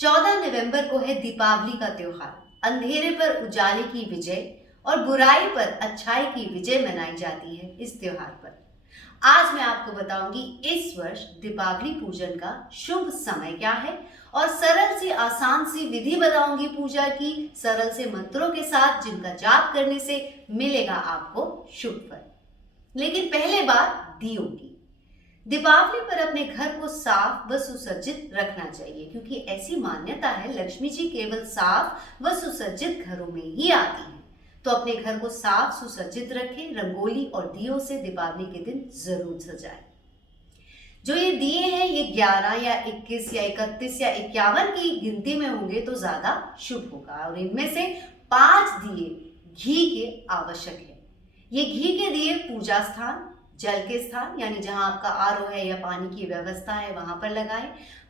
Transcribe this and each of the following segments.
14 नवंबर को है दीपावली का त्योहार। अंधेरे पर उजाले की विजय और बुराई पर अच्छाई की विजय मनाई जाती है इस त्योहार पर। आज मैं आपको बताऊंगी इस वर्ष दीपावली पूजन का शुभ समय क्या है और सरल सी आसान सी विधि बताऊंगी पूजा की, सरल से मंत्रों के साथ जिनका जाप करने से मिलेगा आपको शुभ फल। लेकिन पहले बात दियों की। दीपावली पर अपने घर को साफ व सुसज्जित रखना चाहिए, क्योंकि ऐसी मान्यता है लक्ष्मी जी केवल साफ व सुसज्जित घरों में ही आती हैं। तो अपने घर को साफ सुसज्जित रखें, रंगोली और दियों से दीपावली के दिन जरूर सजाएं। जो ये दिए हैं ये 11 या 21 या 31 या 51 की गिनती में होंगे तो ज्यादा शुभ होगा, और इनमें से 5 दिए घी के आवश्यक है। ये घी के दिए पूजा स्थान, जल के स्थान यानी जहां आपका आरओ है या पानी की व्यवस्था है वहां पर लगाएं।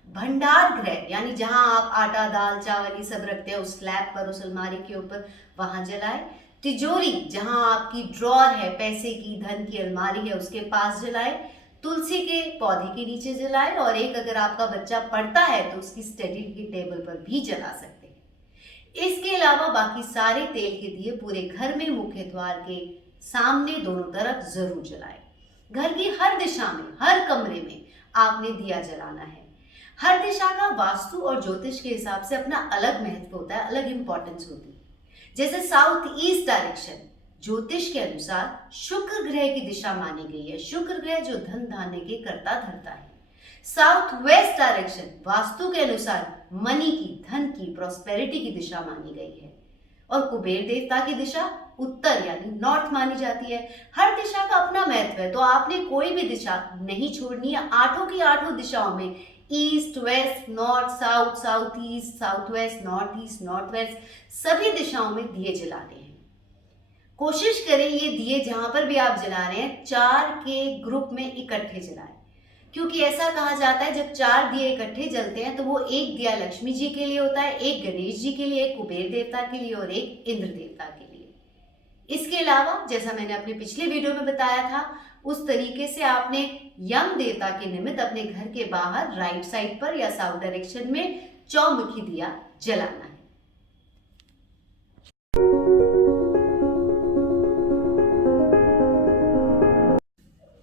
भंडार गृह यानी जहां आप आटा दाल चावल ये सब रखते हैं उस स्लैब पर, उस अलमारी के ऊपर, वहां जलाएं। तिजोरी जहां आपकी ड्रॉर है, पैसे की धन की अलमारी है, उसके पास जलाएं। तुलसी के पौधे के नीचे जलाएं, और एक अगर आपका बच्चा पढ़ता है तो उसकी स्टडी की टेबल पर भी जला सकते हैं। इसके अलावा बाकी सारे तेल के दिए पूरे घर में मुख्य द्वार के सामने दोनों तरफ जरूर जलाएं। घर की हर दिशा में, हर कमरे में आपने दिया जलाना है। हर दिशा का वास्तु और ज्योतिष के हिसाब से अपना अलग महत्व होता है, अलग इंपॉर्टेंस होती है। जैसे साउथ ईस्ट डायरेक्शन ज्योतिष के अनुसार शुक्र ग्रह की दिशा मानी गई है। शुक्र ग्रह जो धन धान्य के कर्ता धरता है। साउथ वेस्ट डायरेक्शन वास्तु के अनुसार मनी की, धन की, प्रॉस्पेरिटी की दिशा मानी गई है। और कुबेर देवता की दिशा उत्तर यानी नॉर्थ मानी जाती है। हर दिशा का अपना महत्व है, तो आपने कोई भी दिशा नहीं छोड़नी है। आठों की आठों दिशाओं में east west north south, south east south west, north east north west सभी दिशाओं में दिए जलाने हैं। कोशिश करें ये दिए जहां पर भी आप जला रहे हैं 4 के ग्रुप में इकट्ठे जलाएं, क्योंकि ऐसा कहा जाता है जब 4 दिए इकट्ठे जलते हैं तो वो एक दिया लक्ष्मी जी के लिए होता है, एक गणेश जी के लिए, एक कुबेर देवता के लिए और एक इंद्र देवता के लिए। इसके अलावा जैसा मैंने अपने पिछले वीडियो में बताया था उस तरीके से आपने यम देवता के निमित्त अपने घर के बाहर राइट साइड पर या साउथ डायरेक्शन में चौमुखी दिया जलाना है।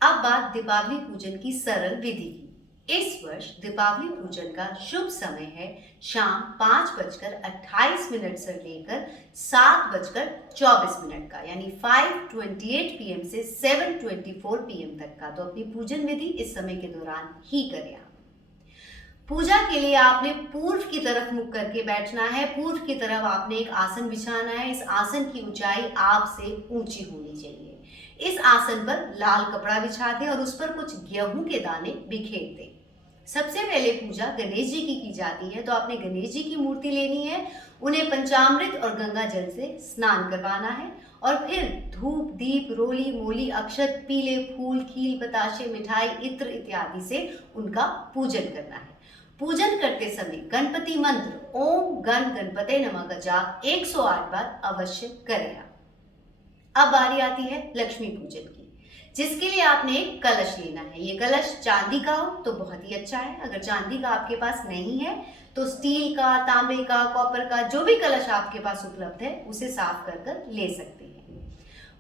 अब बात दीपावली पूजन की सरल विधि की। इस वर्ष दीपावली पूजन का शुभ समय है शाम 5:28 से लेकर 7:24 का, यानी 5:28 PM से 7:24 PM तक का। तो अपनी पूजन विधि इस समय के दौरान ही करें आप। पूजा के लिए आपने पूर्व की तरफ मुख करके बैठना है। पूर्व की तरफ आपने एक आसन बिछाना है। इस आसन की ऊंचाई आपसे ऊंची होनी चाहिए। इस आसन पर लाल कपड़ा बिछा दें और उस पर कुछ गेहूं के दाने बिखेर दें। सबसे पहले पूजा गणेश जी की जाती है, तो आपने गणेश जी की मूर्ति लेनी है, उन्हें पंचामृत और गंगा जल से स्नान करवाना है और फिर धूप दीप रोली मोली अक्षत पीले फूल खील बताशे मिठाई इत्र इत्यादि से उनका पूजन करना है। पूजन करते समय गणपति मंत्र ओम गण गणपते नमः का जाप 108 बार अवश्य करें। अब बारी आती है लक्ष्मी पूजन की, जिसके लिए आपने एक कलश लेना है। ये कलश चांदी का हो तो बहुत ही अच्छा है। अगर चांदी का आपके पास नहीं है तो स्टील का, तांबे का, कॉपर का, जो भी कलश आपके पास उपलब्ध है उसे साफ कर ले सकते हैं।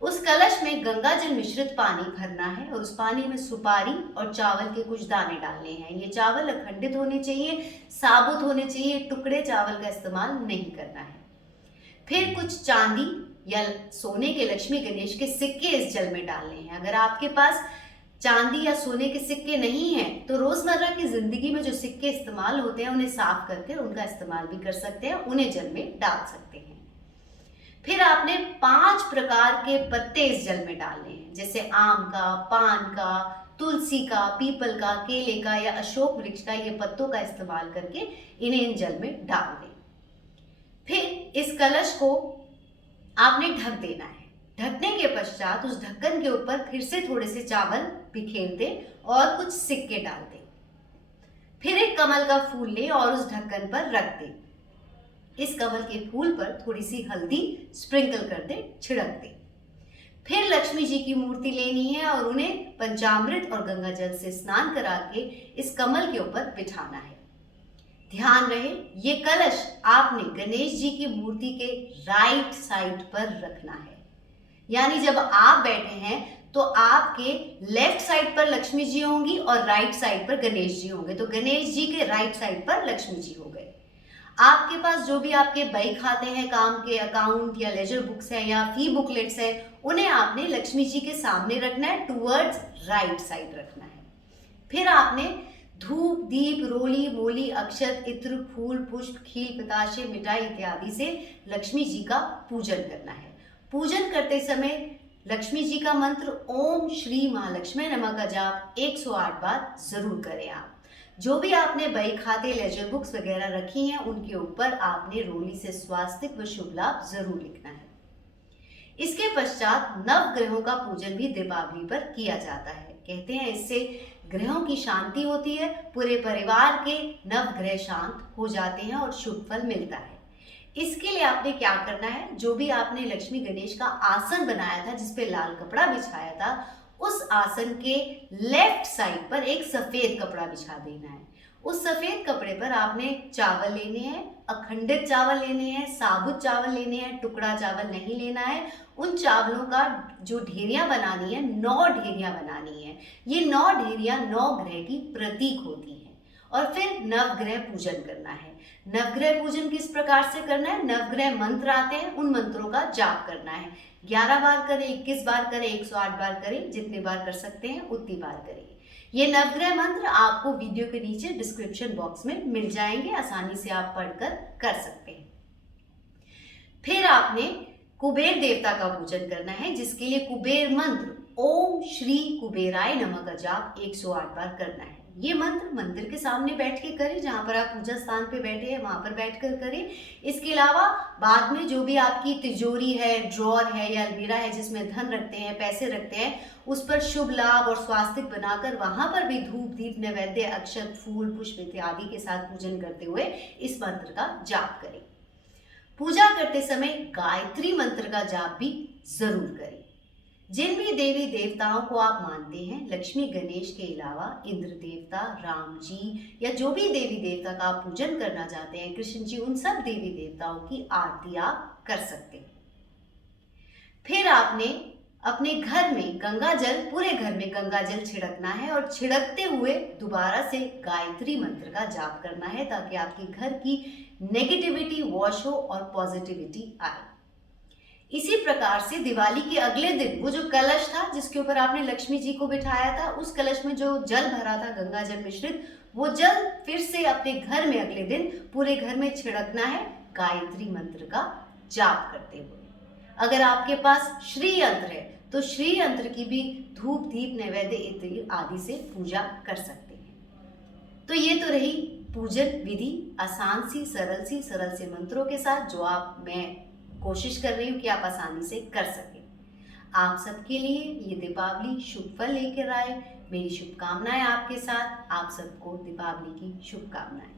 उस कलश में गंगा जल मिश्रित पानी भरना है और उस पानी में सुपारी और चावल के कुछ दाने डालने हैं। ये चावल अखंडित होने चाहिए, साबुत होने चाहिए, टुकड़े चावल का इस्तेमाल नहीं करना है। फिर कुछ चांदी या सोने के लक्ष्मी गणेश के सिक्के इस जल में डालने हैं। अगर आपके पास चांदी या सोने के सिक्के नहीं हैं तो रोजमर्रा की जिंदगी में जो सिक्के इस्तेमाल होते हैं उन्हें साफ करके उनका इस्तेमाल भी कर सकते हैं, उन्हें जल में डाल सकते हैं। फिर आपने 5 प्रकार के पत्ते इस जल में डालने हैं, जैसे आम का, पान का, तुलसी का, पीपल का, केले का या अशोक वृक्ष का। ये पत्तों का इस्तेमाल करके इन्हें इन जल में डाल दें। फिर इस कलश को आपने ढक देना है। ढकने के पश्चात उस ढक्कन के ऊपर फिर से थोड़े से चावल बिखेर दें और कुछ सिक्के डाल दें। फिर एक कमल का फूल लें और उस ढक्कन पर रख दें। इस कमल के फूल पर थोड़ी सी हल्दी स्प्रिंकल कर दें, छिड़क दें। फिर लक्ष्मी जी की मूर्ति लेनी है और उन्हें पंचामृत और गंगा जल से स्नान करा के इस कमल के ऊपर बिठाना है। ध्यान रहे ये कलश आपने गणेश जी की मूर्ति के राइट साइड पर रखना है। यानी जब आप बैठे हैं तो आपके लेफ्ट साइड पर लक्ष्मी जी होंगी और राइट साइड पर गणेश जी होंगे। तो गणेश जी के राइट साइड पर लक्ष्मी जी हो गए। आपके पास जो भी आपके बही खाते हैं, काम के अकाउंट या लेजर बुक्स हैं या फी बुकलेट्स हैं, उन्हें आपने लक्ष्मी जी के सामने रखना है, टूवर्ड्स राइट साइड रखना है। फिर आपने धूप, दीप, रोली, मोली, अक्षत, इत्र, फूल, पुष्प, खील, बताशे, मिठाई इत्यादि से लक्ष्मी जी का पूजन करना है। पूजन करते समय लक्ष्मी जी का मंत्र ओम श्री महालक्ष्मी नमः का जाप 108 बार जरूर करें। आप जो भी आपने बही खाते, लेजर बुक्स वगैरह रखी हैं, उनके ऊपर आपने रोली से स्वास्तिक व शुभ लाभ जरूर लिखना है। इसके पश्चात नव ग्रहों का पूजन भी दीपावली पर किया जाता है। कहते हैं इससे ग्रहों की शांति होती है, पूरे परिवार के नव ग्रह शांत हो जाते हैं और शुभ फल मिलता है। इसके लिए आपने क्या करना है, जो भी आपने लक्ष्मी गणेश का आसन बनाया था जिसपे लाल कपड़ा बिछाया था, उस आसन के लेफ्ट साइड पर एक सफेद कपड़ा बिछा देना है। उस सफेद कपड़े पर आपने चावल लेने हैं, अखंडित चावल लेने हैं, साबुत चावल लेने हैं, टुकड़ा चावल नहीं लेना है। उन चावलों का जो ढेरियां बनानी है, 9 ढेरियां बनानी है। ये 9 ढेरियां 9 ग्रह की प्रतीक होती हैं। और फिर नवग्रह पूजन करना है। नवग्रह पूजन किस प्रकार से करना है, नवग्रह मंत्र आते हैं, उन मंत्रों का जाप करना है। 11 बार करें, 21 बार करें, 108 बार करें, जितने बार कर सकते हैं उतनी बार करें। ये नवग्रह मंत्र आपको वीडियो के नीचे डिस्क्रिप्शन बॉक्स में मिल जाएंगे, आसानी से आप पढ़कर कर सकते हैं। फिर आपने कुबेर देवता का पूजन करना है, जिसके लिए कुबेर मंत्र ओम श्री कुबेराय नमः का जाप 108 बार करना है। ये मंत्र मंदिर के सामने बैठ के करें, जहां पर आप पूजा स्थान पे बैठे हैं वहां पर बैठकर करें। इसके अलावा बाद में जो भी आपकी तिजोरी है, ड्रॉर है या अलमीरा है जिसमें धन रखते हैं, पैसे रखते हैं, उस पर शुभ लाभ और स्वास्तिक बनाकर वहां पर भी धूप, दीप, नैवेद्य, अक्षत, फूल, पुष्प इत्यादि के साथ पूजन करते हुए इस मंत्र का जाप करें। पूजा करते समय गायत्री मंत्र का जाप भी जरूर करें। जिन भी देवी देवताओं को आप मानते हैं, लक्ष्मी गणेश के अलावा इंद्र देवता, राम जी या जो भी देवी देवता का आप पूजन करना चाहते हैं, कृष्ण जी, उन सब देवी देवताओं की आरती आप कर सकते हैं। फिर आपने अपने घर में गंगा जल, पूरे घर में गंगा जल छिड़कना है और छिड़कते हुए दोबारा से गायत्री मंत्र का जाप करना है, ताकि आपके घर की नेगेटिविटी वॉश हो और पॉजिटिविटी आए। इसी प्रकार से दिवाली के अगले दिन वो जो कलश था जिसके ऊपर आपने लक्ष्मी जी को बिठाया था, उस कलश में जो जल भरा था गंगा जल मिश्रित, वो जल फिर से अपने घर में अगले दिन पूरे घर में छिड़कना है, गायत्री मंत्र का जाप करते हुए। अगर आपके पास श्री यंत्र है तो श्री यंत्र की भी धूप, दीप, नैवेद्य इत्यादि आदि से पूजा कर सकते हैं। तो ये तो रही पूजन विधि, आसान सी, सरल से मंत्रों के साथ, जो मैं कोशिश कर रही हूँ कि आप आसानी से कर सकें। आप सबके लिए ये दीपावली शुभ फल लेकर आए। मेरी शुभकामनाएं आपके साथ। आप सबको दीपावली की शुभकामनाएं।